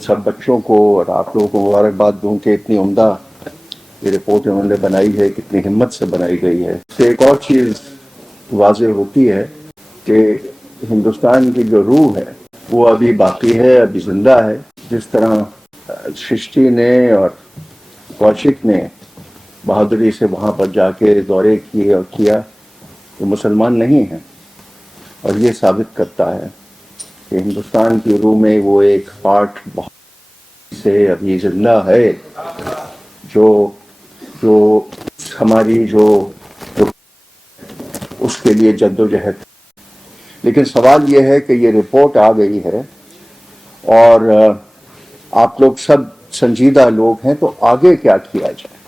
सब बच्चों को और आप लोगों को मुबारकबाद दूं कि इतनी उम्दा ये रिपोर्ट उन्होंने बनाई है, कितनी हिम्मत से बनाई गई है। तो एक और चीज़ वाज़ेह होती है कि हिंदुस्तान की जो रूह है वो अभी बाकी है, अभी जिंदा है। जिस तरह सृष्टि ने और कौशिक ने बहादुरी से वहाँ पर जाके दौरे किए और किया, वो मुसलमान नहीं हैं। और ये साबित करता है कि हिंदुस्तान की रूह में वो एक पार्ट बहुत से अभी जिंदा है, जो जो हमारी जो उसके लिए जद्दोजहद। लेकिन सवाल ये है कि ये रिपोर्ट आ गई है और आप लोग सब संजीदा लोग हैं, तो आगे क्या किया जाए?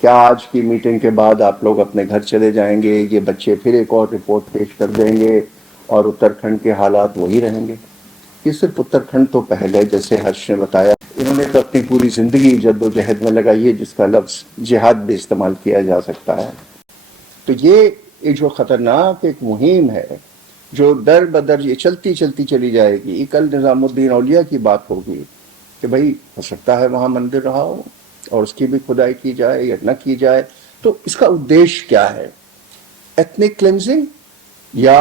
क्या आज की मीटिंग के बाद आप लोग अपने घर चले जाएंगे, ये बच्चे फिर एक और रिपोर्ट पेश कर देंगे और उत्तराखंड के हालात वही रहेंगे? ये सिर्फ उत्तराखंड तो पहले, जैसे हर्ष ने बताया, इन्होंने तो अपनी पूरी जिंदगी जद्दोजहद में लगाई है, जिसका लफ्ज जिहाद भी इस्तेमाल किया जा सकता है। तो ये जो खतरनाक एक मुहिम है, जो दर बदर ये चलती चलती चली जाएगी। कल निजामुद्दीन औलिया की बात होगी कि भाई हो सकता है वहां मंदिर रहा हो और उसकी भी खुदाई की जाए या न की जाए। तो इसका उद्देश्य क्या है? एथनिक क्लेंजिंग या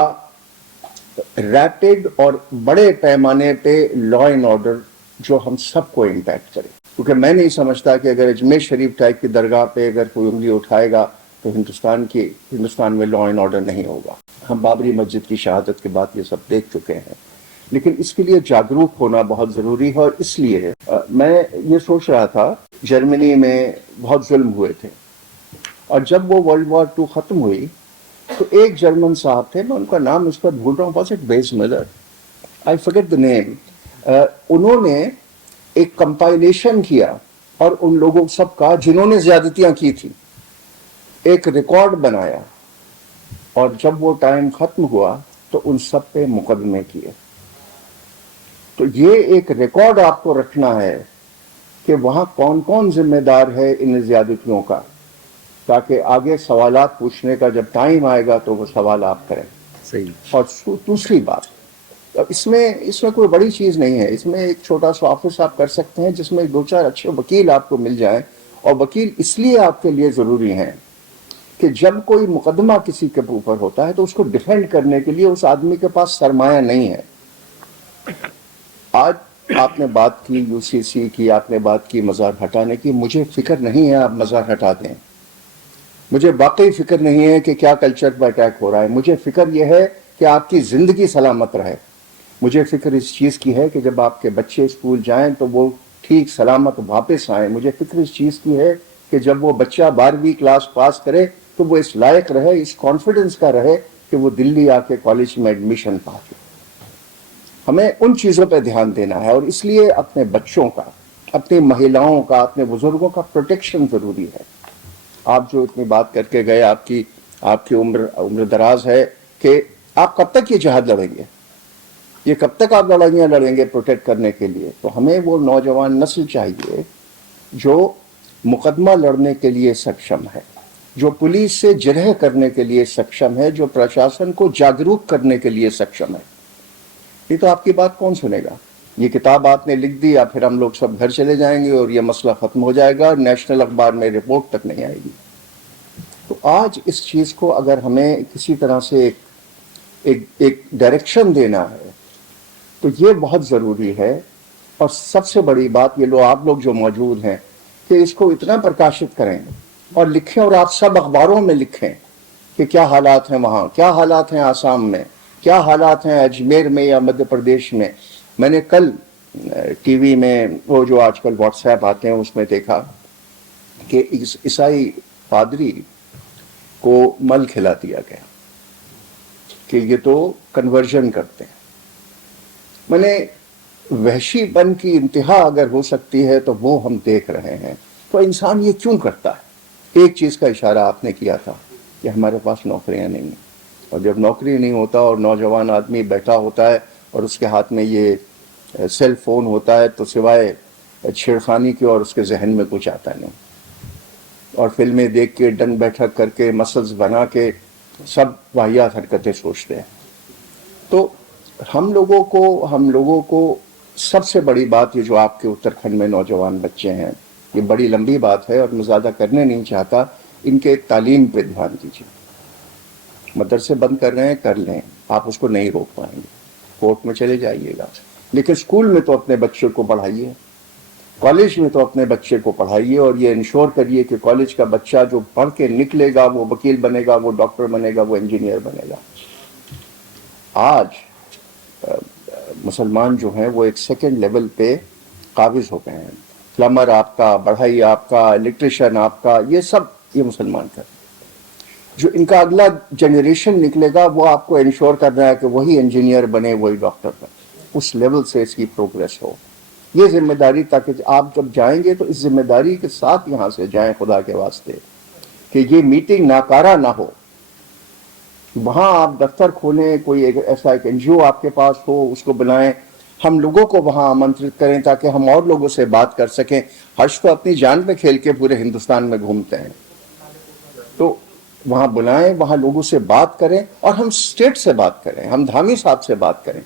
रैपिड और बड़े पैमाने पे लॉ एंड ऑर्डर जो हम सबको इम्पैक्ट करे? क्योंकि मैं नहीं समझता कि अगर अजमेर शरीफ टाइप की दरगाह पे अगर कोई उंगली उठाएगा तो हिंदुस्तान में लॉ एंड ऑर्डर नहीं होगा। हम बाबरी मस्जिद की शहादत के बाद ये सब देख चुके हैं। लेकिन इसके लिए जागरूक होना बहुत ज़रूरी है। और इसलिए मैं ये सोच रहा था, जर्मनी में बहुत जुल्म हुए थे और जब वो वर्ल्ड वॉर 2 ख़त्म हुई तो एक जर्मन साहब थे, मैं उनका नाम इस पर भूल रहा हूँ, वॉज इट बेज Miller, I forget the name. उन्होंने एक कंपाइलेशन किया और उन लोगों सबका जिन्होंने ज्यादतियां की थी एक रिकॉर्ड बनाया, और जब वो टाइम खत्म हुआ तो उन सब पे मुकदमे किए। तो ये एक रिकॉर्ड आपको रखना है कि वहां कौन कौन जिम्मेदार है इन ज्यादतियों का, ताकि आगे सवालात पूछने का जब टाइम आएगा तो वो सवाल आप करें। सही। और दूसरी बात, इसमें कोई बड़ी चीज नहीं है। इसमें एक छोटा सा ऑफिस आप कर सकते हैं जिसमें 2-4 अच्छे वकील आपको मिल जाएं। और वकील इसलिए आपके लिए जरूरी हैं कि जब कोई मुकदमा किसी के ऊपर होता है तो उसको डिफेंड करने के लिए उस आदमी के पास सरमाया नहीं है। आज आपने बात की यूसीसी की, आपने बात की मज़ार हटाने की। मुझे फिक्र नहीं है आप मज़ार हटा दें, मुझे वाकई फिक्र नहीं है कि क्या कल्चर पर अटैक हो रहा है। मुझे फिक्र यह है कि आपकी ज़िंदगी सलामत रहे। मुझे फिक्र इस चीज़ की है कि जब आपके बच्चे स्कूल जाएं तो वो ठीक सलामत वापस आएं। मुझे फिक्र इस चीज़ की है कि जब वो बच्चा 12वीं क्लास पास करे तो वो इस लायक रहे, इस कॉन्फिडेंस का रहे कि वो दिल्ली आके कॉलेज में एडमिशन पाए। हमें उन चीज़ों पर ध्यान देना है और इसलिए अपने बच्चों का, अपनी महिलाओं का, अपने बुजुर्गों का प्रोटेक्शन ज़रूरी है। आप जो इतनी बात करके गए, आपकी उम्र दराज है कि आप कब तक ये जहाद लड़ेंगे? ये कब तक आप लड़ाइयाँ लड़ेंगे प्रोटेक्ट करने के लिए? तो हमें वो नौजवान नस्ल चाहिए जो मुकदमा लड़ने के लिए सक्षम है, जो पुलिस से जिरह करने के लिए सक्षम है, जो प्रशासन को जागरूक करने के लिए सक्षम है। ये तो आपकी बात कौन सुनेगा? ये किताब आपने लिख दी या फिर हम लोग सब घर चले जाएंगे और ये मसला खत्म हो जाएगा, नेशनल अखबार में रिपोर्ट तक नहीं आएगी। तो आज इस चीज़ को अगर हमें किसी तरह से एक डायरेक्शन देना है तो ये बहुत ज़रूरी है। और सबसे बड़ी बात ये लो, आप लोग जो मौजूद हैं, कि इसको इतना प्रकाशित करें और लिखें, और आप सब अखबारों में लिखें कि क्या हालात हैं वहाँ, क्या हालात हैं आसाम में, क्या हालात हैं अजमेर में या मध्य प्रदेश में। मैंने कल टीवी में वो जो आजकल व्हाट्सएप आते हैं उसमें देखा कि ईसाई पादरी को मल खिला दिया गया कि ये तो कन्वर्जन करते हैं। मैंने वहशीपन की इंतहा अगर हो सकती है तो वो हम देख रहे हैं। तो इंसान ये क्यों करता है? एक चीज़ का इशारा आपने किया था कि हमारे पास नौकरियां नहीं हैं, और जब नौकरी नहीं होता और नौजवान आदमी बैठा होता है और उसके हाथ में ये सेल फोन होता है तो सिवाय छेड़खानी की और उसके जहन में कुछ आता नहीं, और फिल्में देख के डंग बैठक करके मसल्स बना के सब वाहियात हरकतें सोचते हैं। तो हम लोगों को سب سے بڑی بات یہ جو آپ کے اتراکھنڈ میں نوجوان بچے ہیں، یہ بڑی لمبی بات ہے اور میں زیادہ کرنے نہیں چاہتا، ان کے تعلیم پہ دھیان دیجیے۔ مدرسے بند کر رہے ہیں، کر لیں، آپ اس کو نہیں روک پائیں گے، کورٹ میں چلے جائیے گا، لیکن اسکول میں تو اپنے بچے کو پڑھائیے، کالج میں تو اپنے بچے کو پڑھائیے، اور یہ انشور کریے کہ کالج کا بچہ جو پڑھ کے نکلے گا وہ وکیل بنے گا، وہ ڈاکٹر بنے گا، وہ انجینئر بنے گا۔ آج مسلمان جو ہیں وہ ایک سیکنڈ لیول پہ قابض ہو گئے ہیں، پلمبر آپ کا، بڑھائی آپ کا، الیکٹریشین آپ کا، یہ سب یہ مسلمان کا۔ جو ان کا اگلا جنریشن نکلے گا وہ آپ کو انشور کر رہا ہے کہ وہی انجینئر بنے، وہی ڈاکٹر بنے، اس لیول سے اس کی پروگریس ہو۔ یہ ذمہ داری، تاکہ آپ جب جائیں گے تو اس ذمہ داری کے ساتھ یہاں سے جائیں، خدا کے واسطے، کہ یہ میٹنگ ناکارہ نہ ہو۔ وہاں آپ دفتر کھولیں، کوئی ایسا ایک این جی او آپ کے پاس ہو، اس کو بلائیں، ہم لوگوں کو وہاں آمنترت کریں تاکہ ہم اور لوگوں سے بات کر سکیں۔ حج تو اپنی جان پہ کھیل کے پورے ہندوستان میں گھومتے ہیں، تو وہاں بلائیں، وہاں لوگوں سے بات کریں، اور ہم اسٹیٹ سے بات کریں، ہم دھامی صاحب سے بات کریں۔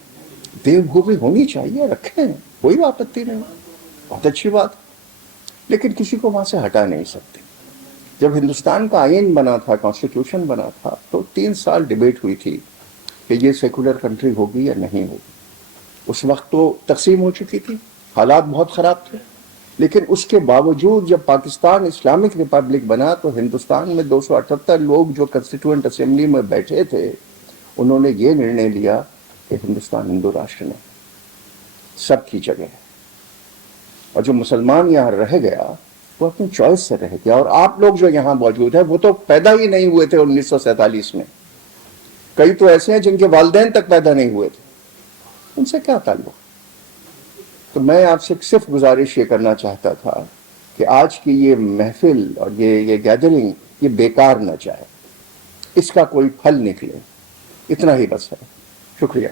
دیو بھومی ہونی چاہیے، رکھیں، کوئی آپتی نہیں، بہت اچھی بات، لیکن کسی کو وہاں سے ہٹا نہیں سکتے۔ جب ہندوستان کا آئین بنا تھا، کانسٹیٹیوشن بنا تھا، تو 3 سال ڈیبیٹ ہوئی تھی کہ یہ سیکولر کنٹری ہوگی یا نہیں ہوگی۔ اس وقت تو تقسیم ہو چکی تھی، حالات بہت خراب تھے، لیکن اس کے باوجود جب پاکستان اسلامک ریپبلک بنا تو ہندوستان میں 278 لوگ جو کنسٹیٹوئنٹ اسمبلی میں بیٹھے تھے، انہوں نے یہ نرنے لیا کہ ہندوستان ہندو راشٹر نہیں، سب کی جگہ ہے، اور جو مسلمان یہاں رہ گیا وہ اپنی چوائس سے رہ گیا۔ اور آپ لوگ جو یہاں موجود ہیں وہ تو پیدا ہی نہیں ہوئے تھے 1947 میں، کئی تو ایسے ہیں جن کے والدین تک پیدا نہیں ہوئے تھے، ان سے کیا تعلق؟ تو میں آپ سے صرف گزارش یہ کرنا چاہتا تھا کہ آج کی یہ محفل اور یہ گیدرنگ یہ بیکار نہ جائے، اس کا کوئی پھل نکلے، اتنا ہی بس ہے۔ شکریہ۔